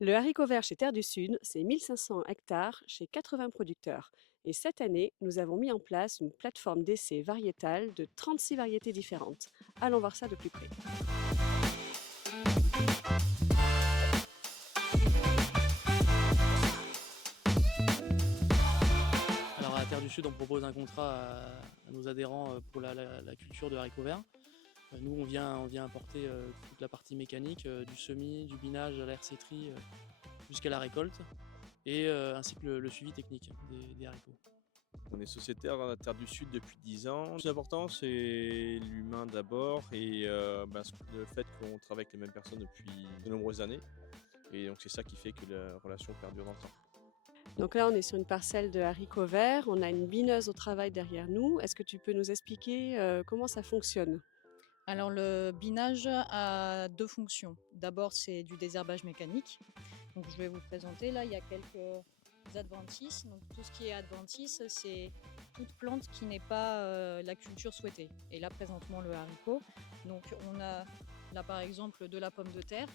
Le haricot vert chez Terre du Sud, c'est 1500 hectares chez 80 producteurs. Et cette année, nous avons mis en place une plateforme d'essai variétale de 36 variétés différentes. Allons voir ça de plus près. Alors à Terre du Sud, on propose un contrat à nos adhérents pour la culture de haricots verts. Nous, on vient apporter toute la partie mécanique, du semis, du binage à la herséterie jusqu'à la récolte, et ainsi que le suivi technique des haricots. On est sociétaire à Terre du Sud depuis 10 ans. Le plus important, c'est l'humain d'abord et le fait qu'on travaille avec les mêmes personnes depuis de nombreuses années. Et donc c'est ça qui fait que la relation perdure dans le temps. Donc là, on est sur une parcelle de haricots verts. On a une bineuse au travail derrière nous. Est-ce que tu peux nous expliquer comment ça fonctionne? Alors le binage a deux fonctions. D'abord, c'est du désherbage mécanique. Donc je vais vous présenter là, il y a quelques adventices. Donc tout ce qui est adventice, c'est toute plante qui n'est pas la culture souhaitée. Et là présentement le haricot. Donc on a là par exemple de la pomme de terre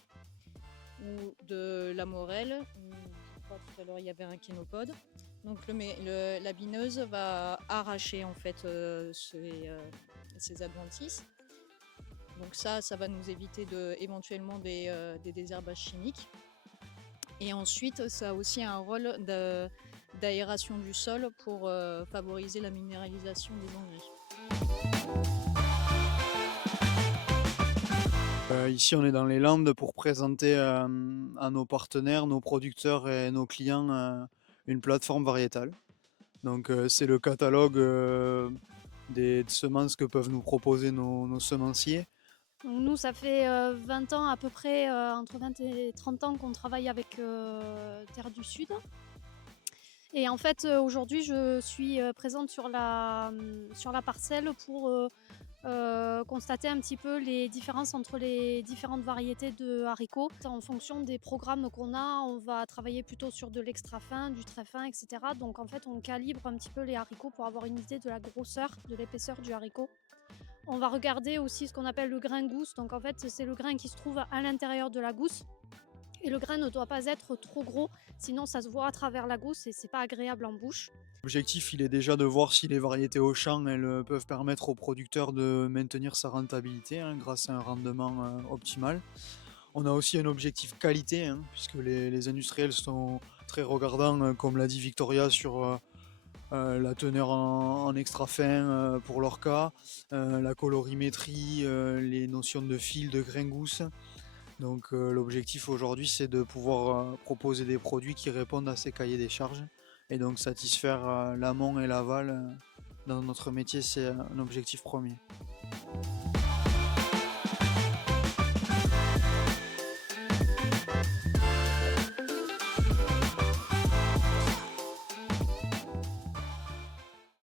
ou de la morelle. Ou, je crois tout à l'heure il y avait un kénopode. Donc la bineuse va arracher en fait ces adventices. Donc ça va nous éviter éventuellement des désherbages chimiques. Et ensuite, ça a aussi un rôle d'aération du sol pour favoriser la minéralisation des engrais. Ici, on est dans les Landes pour présenter à nos partenaires, nos producteurs et nos clients une plateforme variétale. Donc, c'est le catalogue des semences que peuvent nous proposer nos semenciers. Donc nous, ça fait 20 ans à peu près, entre 20 et 30 ans qu'on travaille avec Terre du Sud. Et en fait, aujourd'hui, je suis présente sur la parcelle pour constater un petit peu les différences entre les différentes variétés de haricots. En fonction des programmes qu'on a, on va travailler plutôt sur de l'extra fin, du très fin, etc. Donc en fait, on calibre un petit peu les haricots pour avoir une idée de la grosseur, de l'épaisseur du haricot. On va regarder aussi ce qu'on appelle le grain gousse. Donc en fait, c'est le grain qui se trouve à l'intérieur de la gousse. Et le grain ne doit pas être trop gros, sinon ça se voit à travers la gousse et c'est pas agréable en bouche. L'objectif, il est déjà de voir si les variétés au champ, elles peuvent permettre au producteur de maintenir sa rentabilité grâce à un rendement optimal. On a aussi un objectif qualité, puisque les industriels sont très regardants, comme l'a dit Victoria, sur la teneur en extra fin pour leur cas, la colorimétrie, les notions de fil, de grain gousse. Donc l'objectif aujourd'hui, c'est de pouvoir proposer des produits qui répondent à ces cahiers des charges et donc satisfaire l'amont et l'aval. Dans notre métier, c'est un objectif premier.